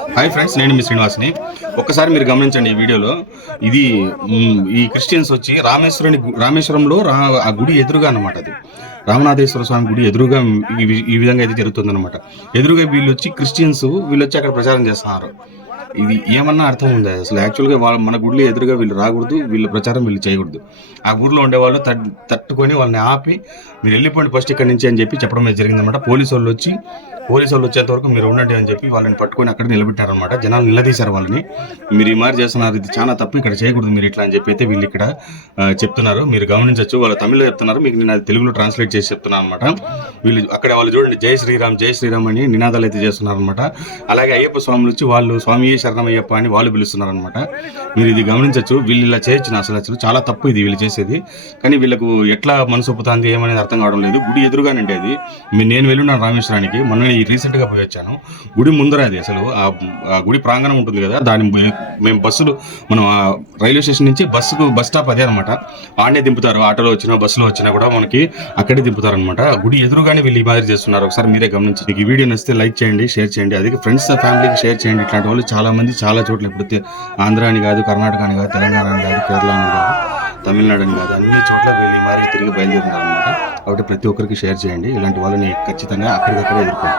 Hi friends, నేను మీ శ్రీనివాస్ని. ఒక్కసారి మీరు గమనించండి ఈ వీడియోలో. ఇది ఈ క్రిస్టియన్స్ వచ్చి రామేశ్వరంలో ఆ గుడి ఎదురుగా అన్నమాట. అది రామనాథేశ్వర స్వామి గుడి ఎదురుగా ఈ విధంగా అయితే జరుగుతుందన్నమాట. ఎదురుగా వీళ్ళు వచ్చి క్రిస్టియన్స్ వీళ్ళు వచ్చి అక్కడ ప్రచారం చేస్తున్నారు. ఇది ఏమన్నా అర్థం ఉందా అసలు? యాక్చువల్గా మన గుడిలో ఎదురుగా వీళ్ళు రాకూడదు, వీళ్ళ ప్రచారం వీళ్ళు చేయకూడదు. ఆ ఊర్లో ఉండేవాళ్ళు తట్టుకొని వాళ్ళని ఆపి మీరు వెళ్ళిపోండి ఫస్ట్ ఇక్కడి నుంచి అని చెప్పి చెప్పడం జరిగిందన్నమాట. పోలీసు వాళ్ళు వచ్చేంత వరకు మీరు ఉండండి అని చెప్పి వాళ్ళని పట్టుకొని అక్కడ నిలబెట్టారనమాట. జనాలు నిలదీశారు వాళ్ళని. మీరు ఈ మారి చేస్తున్నారు, ఇది చాలా తప్పు, ఇక్కడ చేయకూడదు మీరు ఇట్లా అని చెప్పి అయితే వీళ్ళు ఇక్కడ చెప్తున్నారు. మీరు గమనించవచ్చు, వాళ్ళు తమిళ్లో చెప్తున్నారు, మీకు నేను అది తెలుగులో ట్రాన్స్లేట్ చేసి చెప్తున్నాను అనమాట. వీళ్ళు అక్కడ వాళ్ళు చూడండి, జై శ్రీరామ్ అని నినాదాలు అయితే చేస్తున్నారు అనమాట. అలాగే అయ్యప్ప స్వాములు వచ్చి వాళ్ళు స్వామి శరణమయ్యప్ప అని వాళ్ళు పిలుస్తున్నారు అనమాట. మీరు ఇది గమనించవచ్చు. వీళ్ళు ఇలా చేయొచ్చు అసలు చాలా తప్పు ఇది వీళ్ళు చేసేది. కానీ వీళ్ళకు ఎట్లా మనసు ఒప్పుతాంది ఏమనేది అర్థం కావడం లేదు. గుడి ఎదురుగానండి అది. నేను వెళ్ళున్నాను రామేశ్వరానికి, మొన్న రీసెంట్గా పోయి వచ్చాను. గుడి ముందర అది అసలు ఆ గుడి ప్రాంగణం ఉంటుంది కదా, దాని మేము బస్సులు మనం రైల్వే స్టేషన్ నుంచి బస్ స్టాప్ అదే అనమాట. ఆడనే దింపుతారు, ఆటోలో వచ్చినా బస్సులో వచ్చినా కూడా మనకి అక్కడే దింపుతారు అనమాట. గుడి ఎదురుగానే వీళ్ళు ఈ మాదిరి చేస్తున్నారు. ఒకసారి మీరే గమనించి మీకు ఈ వీడియో నచ్చితే లైక్ చేయండి, షేర్ చేయండి. అదే ఫ్రెండ్స్ ఫ్యామిలీకి షేర్ చేయండి. ఇట్లాంటి వాళ్ళు చాలా మంది చాలా చోట్ల, ఇప్పుడు ఆంధ్ర అని కాదు, కర్ణాటక అని కాదు, తెలంగాణ అని కాదు, కేరళ అని కాదు, తమిళనాడు అని కాదు, అన్ని చోట్ల వీళ్ళు ఈ మాదిరి తిరిగి బయలుదేరుతారు అనమాట. కాబట్టి ప్రతి ఒక్కరికి షేర్ చేయండి. ఇలాంటి వాళ్ళని ఖచ్చితంగా అక్కడికక్కడే ఎదుర్కోండి.